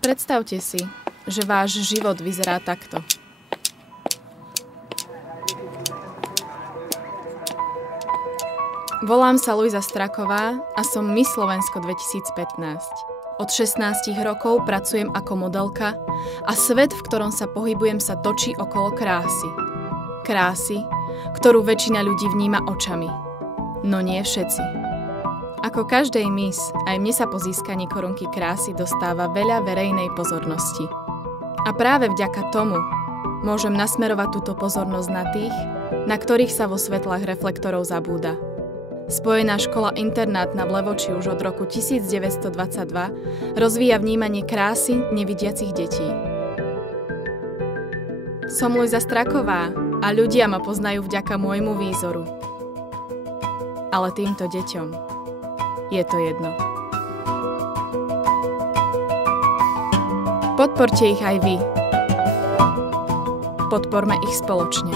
Predstavte si, že váš život vyzerá takto. Volám sa Luisa Straková a som Miss Slovensko 2015. Od 16 rokov pracujem ako modelka a svet, v ktorom sa pohybujem, sa točí okolo krásy. Krásy, ktorú väčšina ľudí vníma očami. No nie všetci. Ako každej Miss, aj mne sa po získaní korunky krásy dostáva veľa verejnej pozornosti. A práve vďaka tomu môžem nasmerovať túto pozornosť na tých, na ktorých sa vo svetlách reflektorov zabúda. Spojená škola internátna v Levoči už od roku 1922 rozvíja vnímanie krásy nevidiacich detí. Som Luisa Straková a ľudia ma poznajú vďaka môjmu výzoru. Ale týmto deťom je to jedno. Podporte ich aj vy. Podporme ich spoločne.